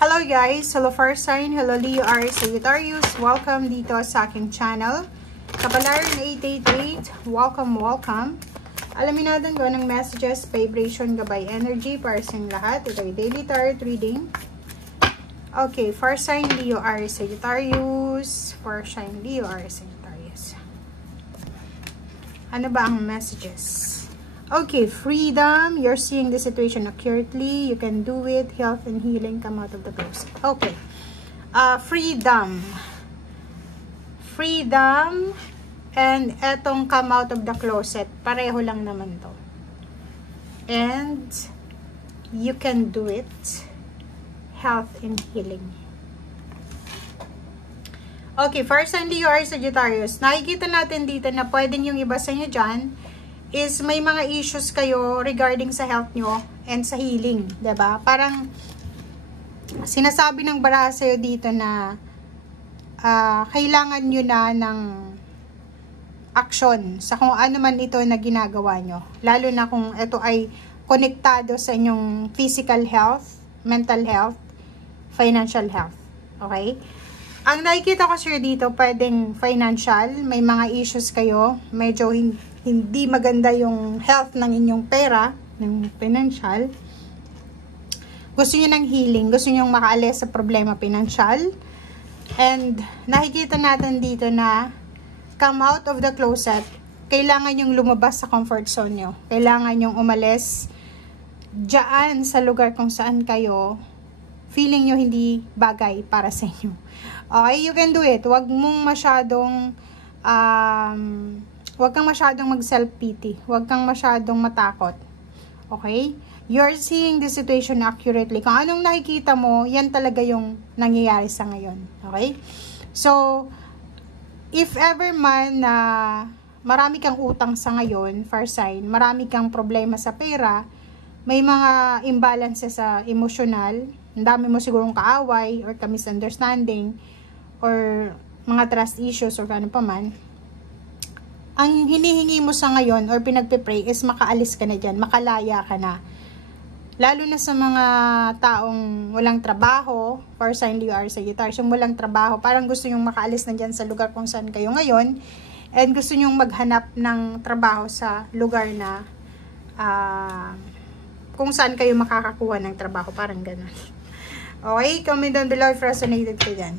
Hello guys! Hello fire sign! Hello Leo, Aries, Sagittarius! Welcome dito sa aking channel. Kapalaran 888, welcome, welcome. Alamin natin kung anong messages, vibration, gabay, energy para sa lahat. Ito ay daily tarot reading. Okay, fire sign Leo, Aries, Sagittarius. Fire sign Leo, Aries, Sagittarius. Ano ba ang messages? Okay, freedom. You're seeing the situation accurately. You can do it. Health and healing come out of the closet. Okay. Freedom. Freedom. And etong come out of the closet. Pareho lang naman to. And you can do it. Health and healing. Okay, first and Leo, Aries, Sagittarius. Nakikita natin dito na pwedeng yung iba sa inyo dyan is may mga issues kayo regarding sa health nyo and sa healing, 'di ba? Parang sinasabi ng baraha sa'yo dito na kailangan nyo na ng action sa kung ano man ito na ginagawa nyo. Lalo na kung ito ay konektado sa inyong physical health, mental health, financial health. Okay? Ang nakikita ko sir dito, pwedeng financial, may mga issues kayo, medyo hindi maganda yung health ng inyong pera, ng financial. Gusto niyo ng healing, gusto niyo makaalis sa problema financial. And nakikita natin dito na come out of the closet, kailangan yung lumabas sa comfort zone nyo. Kailangan yung umalis diyan sa lugar kung saan kayo feeling nyo hindi bagay para sa inyo. Okay, you can do it. Huwag kang masyadong mag-self-pity. Huwag kang masyadong matakot. Okay? You're seeing the situation accurately. Kung anong nakikita mo, yan talaga yung nangyayari sa ngayon. Okay? So, if ever man na marami kang utang sa ngayon, fire sign, marami kang problema sa pera, may mga imbalances sa emotional, ang dami mo sigurong kaaway or ka-misunderstanding or mga trust issues or ano pa man, ang hinihingi mo sa ngayon or pinagpipray is makaalis ka na dyan, makalaya ka na. Lalo na sa mga taong walang trabaho, fire sign Leo, Aries, Sagittarius, yung walang trabaho, parang gusto nyong makaalis na dyan sa lugar kung saan kayo ngayon and gusto nyong maghanap ng trabaho sa lugar na kung saan kayo makakakuha ng trabaho, parang ganun. Okay, comment down below if resonated kayo dyan.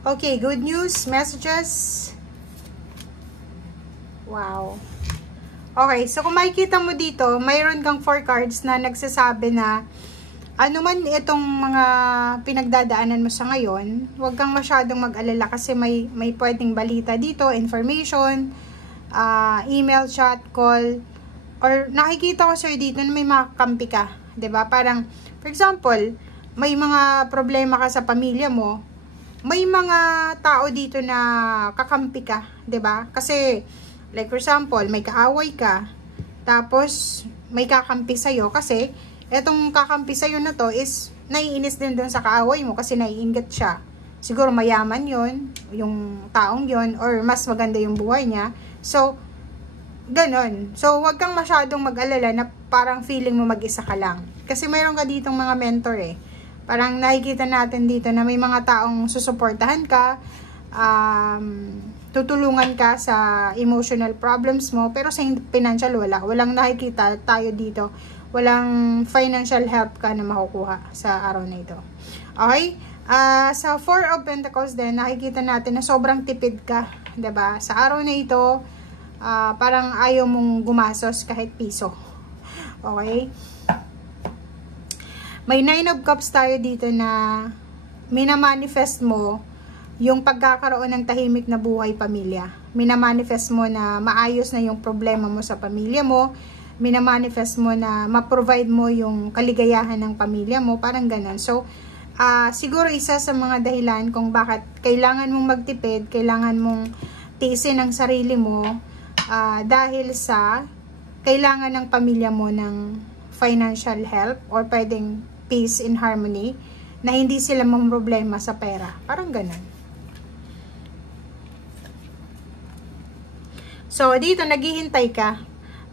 Okay, good news, messages. Wow. Okay, so kung makikita mo dito, mayroon kang 4 cards na nagsasabi na ano man itong mga pinagdadaanan mo sa ngayon, huwag kang masyadong mag-alala kasi may pwedeng balita dito, information, email, chat, call, or nakikita ko sir dito na may makakampi ka, 'di ba? Parang, for example, may mga problema ka sa pamilya mo, may mga tao dito na kakampi ka, 'di ba? Kasi, like for example, may kaaway ka, tapos may kakampi sa'yo kasi etong kakampi sa'yo na to is naiinis din dun sa kaaway mo kasi naiinggit siya. Siguro mayaman yon yung taong yon or mas maganda yung buhay niya. So, ganon. So, wag kang masyadong mag-alala na parang feeling mo mag-isa ka lang. Kasi mayroon ka ditong mga mentor eh. Parang nakikita natin dito na may mga taong susuportahan ka, tutulungan ka sa emotional problems mo, pero sa financial wala. Walang nakikita tayo dito. Walang financial help ka na makukuha sa araw na ito. Okay? Sa 4 of Pentacles din, nakikita natin na sobrang tipid ka. 'Di ba? Sa araw na ito, parang ayaw mong gumasos kahit piso. Okay? May 9 of Cups tayo dito na minamanifest mo yung pagkakaroon ng tahimik na buhay pamilya. Minamanifest mo na maayos na yung problema mo sa pamilya mo. Minamanifest mo na ma-provide mo yung kaligayahan ng pamilya mo, parang ganun. So, siguro isa sa mga dahilan kung bakit kailangan mong magtipid, kailangan mong tiisin ang sarili mo, dahil sa kailangan ng pamilya mo ng financial help or pwedeng peace and harmony na hindi sila mamroblema sa pera. Parang ganun. So, dito, naghihintay ka.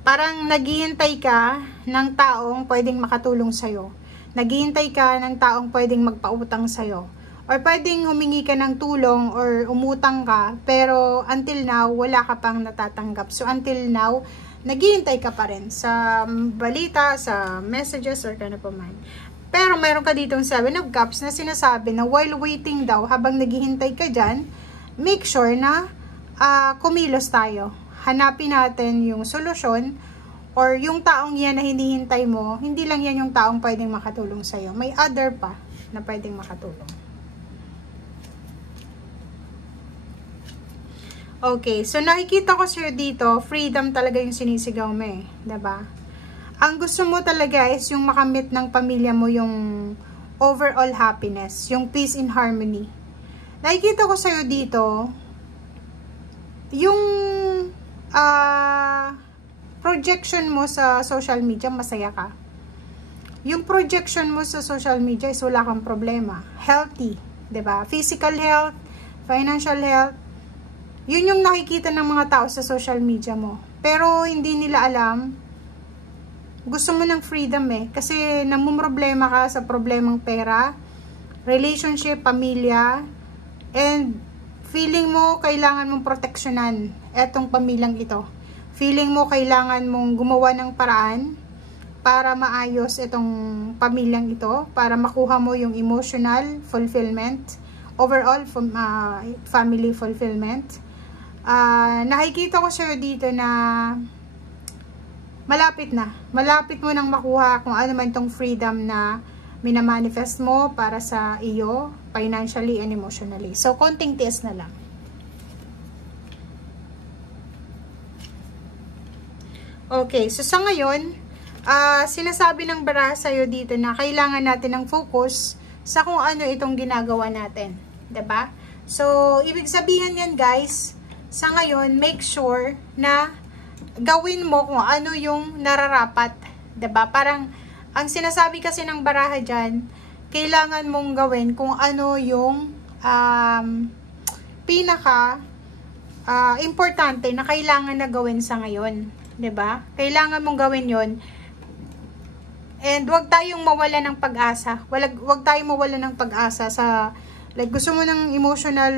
Parang naghihintay ka ng taong pwedeng makatulong sa'yo. Naghihintay ka ng taong pwedeng magpautang sa'yo. Or pwedeng humingi ka ng tulong or umutang ka, pero until now, wala ka pang natatanggap. So, until now, naghihintay ka pa rin sa balita, sa messages, or kano pa man. Pero mayroon ka ditong 7 of Cups na sinasabi na while waiting daw, habang naghihintay ka dyan, make sure na kumilos tayo. Hanapin natin yung solusyon or yung taong yan na hinihintay mo, hindi lang yan yung taong pwedeng makatulong sa'yo. May other pa na pwedeng makatulong. Okay, so nakikita ko sa'yo dito, freedom talaga yung sinisigaw mo eh. Diba? Ang gusto mo talaga is yung makamit ng pamilya mo yung overall happiness, yung peace and harmony. Nakikita ko sa'yo dito, yung projection mo sa social media, masaya ka. Yung projection mo sa social media is wala kang problema. Healthy, 'di ba? Physical health, financial health. Yun yung nakikita ng mga tao sa social media mo. Pero hindi nila alam, gusto mo ng freedom eh. Kasi namumroblema ka sa problemang pera, relationship, pamilya, and feeling mo kailangan mong proteksyonan etong pamilyang ito. Feeling mo kailangan mong gumawa ng paraan para maayos itong pamilyang ito, para makuha mo yung emotional fulfillment, overall family fulfillment. Nakikita ko sa'yo dito na malapit na. Malapit mo nang makuha kung ano man itong freedom na minamanifest mo para sa iyo, financially and emotionally. So, konting tiis na lang. Okay, so sa ngayon, sinasabi ng baraha sa'yo dito na kailangan natin ng focus sa kung ano itong ginagawa natin. 'Di ba? So, ibig sabihin yan guys, sa ngayon, make sure na gawin mo kung ano yung nararapat. 'Di ba? Parang, ang sinasabi kasi ng baraha dyan, kailangan mong gawin kung ano yung pinaka importante na kailangan na gawin sa ngayon. 'Di ba? Kailangan mong gawin 'yon. And wag tayong mawala ng pag-asa. Wag tayong mawala ng pag-asa sa like gusto mo ng emotional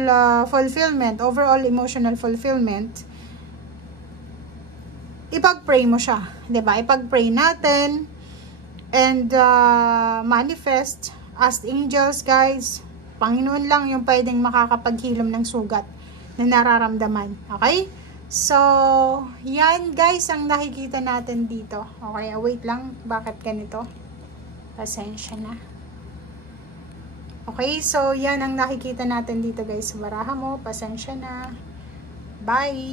fulfillment, overall emotional fulfillment. Ipag-pray mo siya, 'di ba? Ipag-pray natin and manifest as angels, guys. Panginoon lang yung pwedeng makakapaghilom ng sugat na nararamdaman. Okay? So, yan guys ang nakikita natin dito. Okay, wait lang. Bakit ganito? Pasensya na. Okay, so yan ang nakikita natin dito guys sa baraha mo. Pasensya na. Bye!